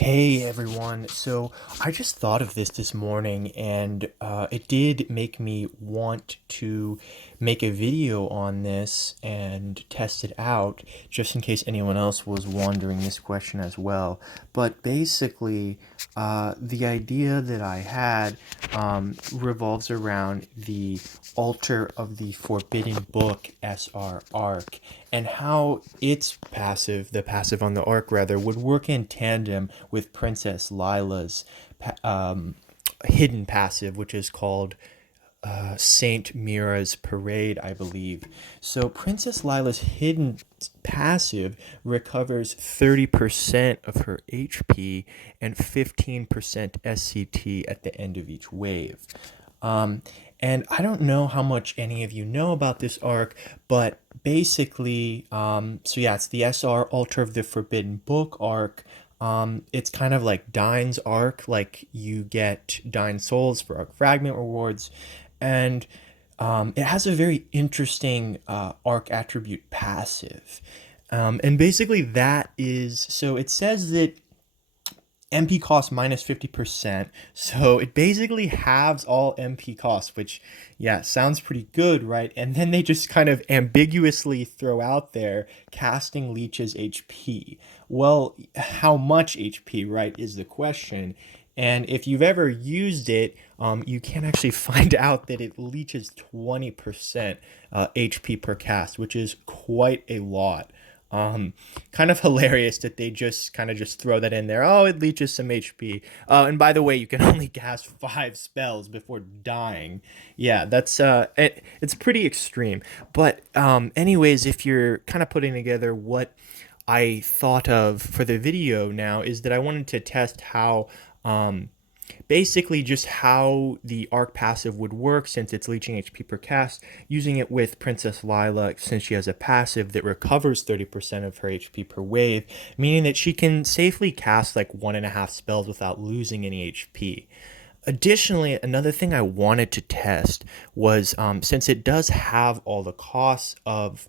Hey everyone, so I just thought of this morning and it did make me want to make a video on this and test it out just in case anyone else was wondering this question as well. But basically, the idea that I had revolves around the Altar of the Forbidden Book SR arc and how its passive, the passive on the arc rather, would work in tandem with Princess Lila's hidden passive, which is called Saint Mira's Parade, I believe. So Princess Lila's hidden passive recovers 30% of her HP and 15% SCT at the end of each wave. Um, and I don't know how much any of you know about this arc, but basically, so yeah, it's the SR Altar of the Forbidden Book arc. It's kind of like Dine's arc, like you get Dine Souls for arc fragment rewards, and it has a very interesting arc attribute passive. And basically, that is so it says that MP cost minus 50%. So it basically halves all MP costs, which, yeah, sounds pretty good, right? And then they just kind of ambiguously throw out there casting leeches HP. Well, how much HP, right, is the question. And if you've ever used it, you can actually find out that it leeches 20% HP per cast, which is quite a lot. Kind of hilarious that they just throw that in there. Oh, it leeches some HP. And by the way, you can only cast 5 spells before dying. Yeah, it's pretty extreme. But anyways, if you're kind of putting together what I thought of for the video now is that I wanted to test how basically just how the arc passive would work since it's leeching HP per cast, using it with Princess Lila since she has a passive that recovers 30% of her HP per wave, meaning that she can safely cast like 1.5 spells without losing any HP. Additionally, another thing I wanted to test was since it does have all the costs of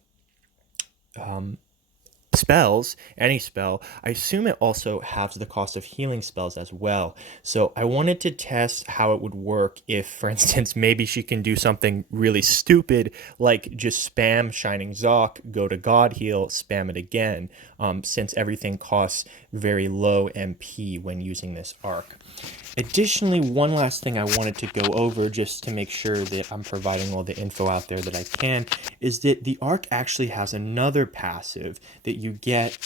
spells, any spell, I assume it also has the cost of healing spells as well. So I wanted to test how it would work if, for instance, maybe she can do something really stupid like just spam Shining Zoc, go to God Heal, spam it again, since everything costs very low MP when using this arc. Additionally, one last thing I wanted to go over just to make sure that I'm providing all the info out there that I can is that the arc actually has another passive that you get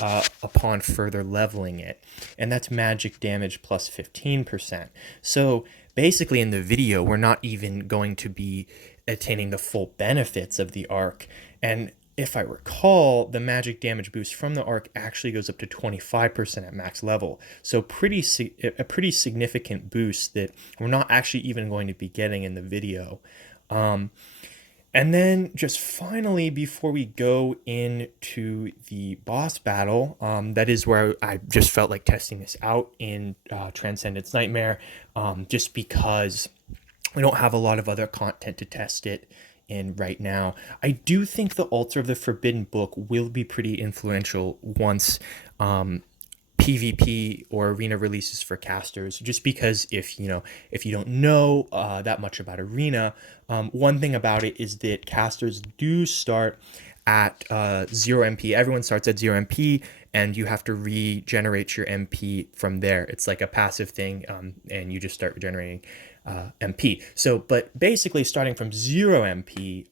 upon further leveling it, and that's magic damage plus 15%. So basically in the video, we're not even going to be attaining the full benefits of the arc, and if I recall, the magic damage boost from the arc actually goes up to 25% at max level. So a pretty significant boost that we're not actually even going to be getting in the video. And then just finally, before we go into the boss battle, that is where I just felt like testing this out in Transcendence Nightmare, just because we don't have a lot of other content to test it in right now. I do think the Altar of the Forbidden Book will be pretty influential once PvP or arena releases for casters, just because if you don't know that much about arena, one thing about it is that casters do start at 0 MP. Everyone starts at 0 MP, and you have to regenerate your MP from there. It's like a passive thing, and you just start regenerating MP. So, but basically starting from 0 MP,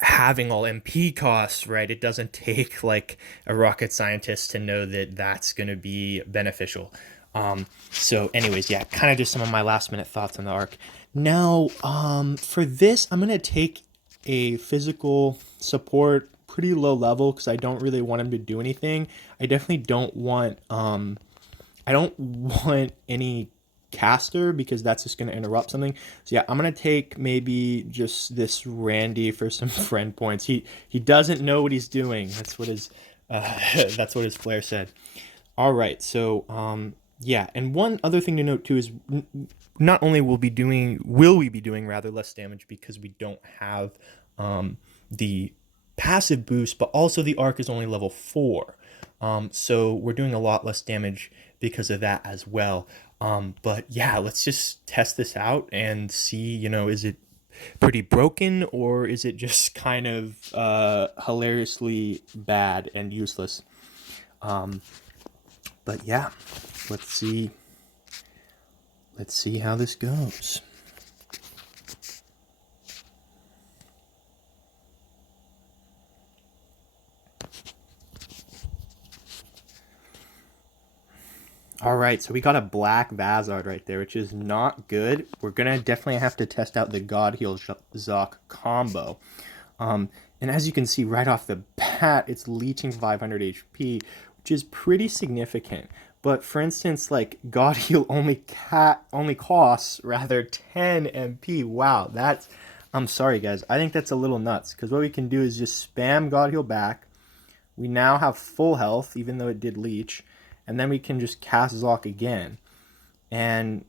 having all MP costs, right? It doesn't take like a rocket scientist to know that that's going to be beneficial. So anyways, yeah, kind of just some of my last minute thoughts on the arc. Now, for this, I'm going to take a physical support pretty low level because I don't really want him to do anything. I definitely I don't want any caster because that's just going to interrupt something. So yeah, I'm going to take maybe just this Randy for some friend points. He doesn't know what he's doing. That's what his that's what his flare said. All right. So yeah, and one other thing to note too is not only will we be doing rather less damage because we don't have the passive boost, but also the arc is only level 4. So we're doing a lot less damage because of that as well. But yeah, let's just test this out and see, is it pretty broken or is it just kind of hilariously bad and useless? But yeah, let's see. Let's see how this goes. All right, so we got a black Vazard right there, which is not good. We're gonna definitely have to test out the God Heal Zoc combo. And as you can see right off the bat, it's leeching 500 HP, which is pretty significant. But for instance, like God Heal only costs rather 10 MP. Wow, I'm sorry guys, I think that's a little nuts. Because what we can do is just spam God Heal back. We now have full health, even though it did leech. And then we can just cast Zoc again. And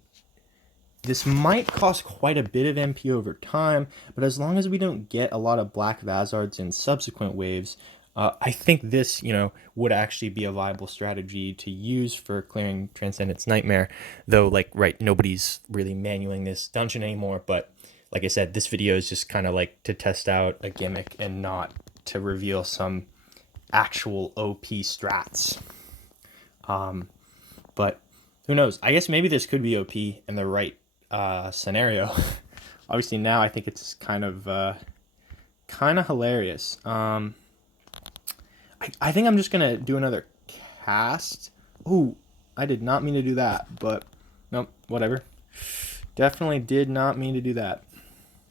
this might cost quite a bit of MP over time, but as long as we don't get a lot of black Vazards in subsequent waves, I think this, would actually be a viable strategy to use for clearing Transcendence Nightmare. Though, like, right, nobody's really manualing this dungeon anymore, but like I said, this video is just kind of like to test out a gimmick and not to reveal some actual OP strats. But who knows? I guess maybe this could be OP in the right scenario. Obviously now I think it's kind of hilarious. I think I'm just gonna do another cast. Ooh, I did not mean to do that, but nope, whatever. Definitely did not mean to do that.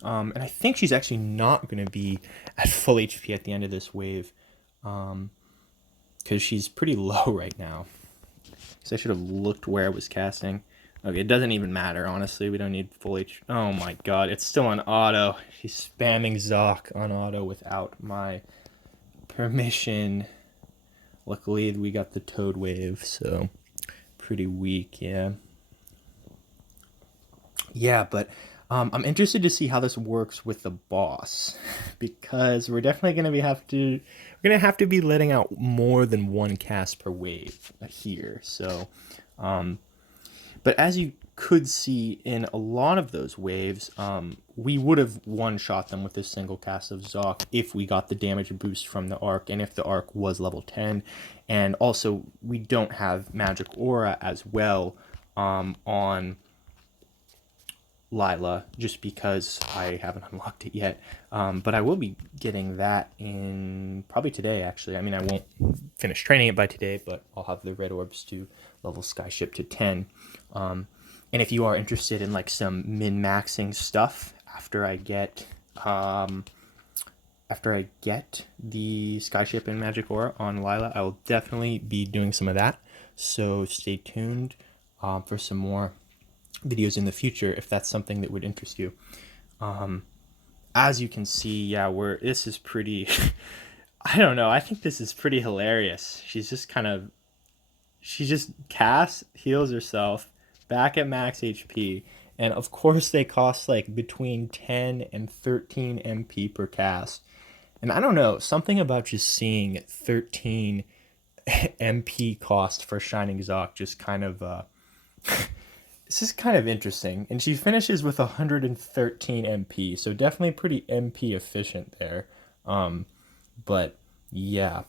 And I think she's actually not gonna be at full HP at the end of this wave, because she's pretty low right now. So I should have looked where I was casting. Okay, it doesn't even matter, honestly. We don't need full HP. Oh my god, it's still on auto. She's spamming Zoc on auto without my permission. Luckily, we got the Toad Wave, so pretty weak, yeah. Yeah, but I'm interested to see how this works with the boss, because we're definitely gonna have to be letting out more than one cast per wave here. So, but as you could see in a lot of those waves, we would have one-shot them with this single cast of Zoc if we got the damage boost from the Arc and if the Arc was level 10. And also, we don't have Magic Aura as well on Lila, just because I haven't unlocked it yet. But I will be getting that in probably today, actually. I mean, I won't finish training it by today, but I'll have the red orbs to level Skyship to 10. And if you are interested in like some min-maxing stuff after I get the Skyship and Magic Aura on Lila, I will definitely be doing some of that. So stay tuned for some more videos in the future if that's something that would interest you. As you can see, yeah, this is pretty I don't know, I think this is pretty hilarious. She just casts, heals herself back at max HP, and of course they cost like between 10 and 13 MP per cast. And I don't know, something about just seeing 13 MP cost for Shining Zoc just kind of this is kind of interesting. And she finishes with 113 MP, so definitely pretty MP efficient there. But yeah.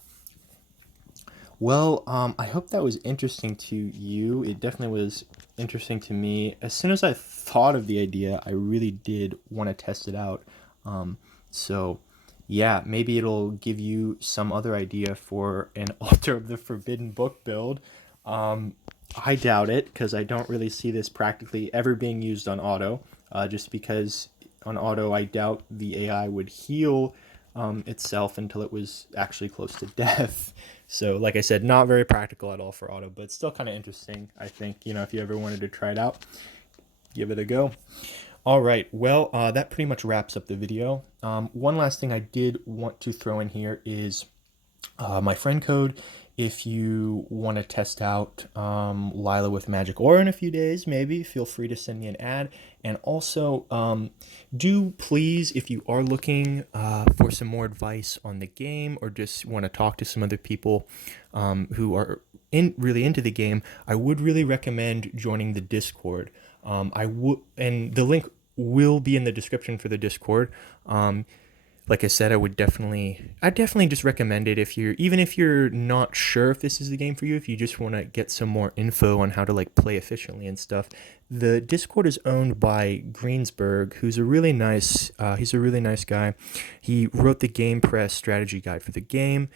Well, I hope that was interesting to you. It definitely was interesting to me. As soon as I thought of the idea, I really did want to test it out. So yeah, maybe it'll give you some other idea for an Altar of the Forbidden Book build. I doubt it, because I don't really see this practically ever being used on auto, just because on auto I doubt the AI would heal itself until it was actually close to death. So like I said, not very practical at all for auto, but still kind of interesting, I think. If you ever wanted to try it out, give it a go. All right, well, that pretty much wraps up the video. One last thing I did want to throw in here is my friend code if you want to test out Lila with Magic Aura in a few days, maybe feel free to send me an ad. And also, do please, if you are looking for some more advice on the game or just want to talk to some other people who are really into the game, I would really recommend joining the Discord. And the link will be in the description for the Discord. Like I said, I definitely just recommend it even if you're not sure if this is the game for you, if you just want to get some more info on how to like play efficiently and stuff. The Discord is owned by Greensburg, he's a really nice guy. He wrote the Game Press strategy guide for the game.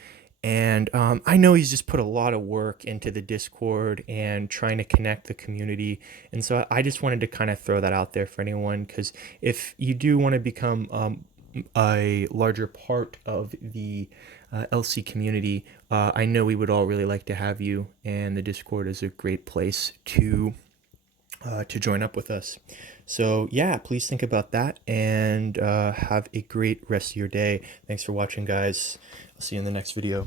And I know he's just put a lot of work into the Discord and trying to connect the community. And so I just wanted to kind of throw that out there for anyone, because if you do want to become a larger part of the LC community, I know we would all really like to have you, and the Discord is a great place to join up with us. So yeah, please think about that, and have a great rest of your day. Thanks for watching, guys. I'll see you in the next video.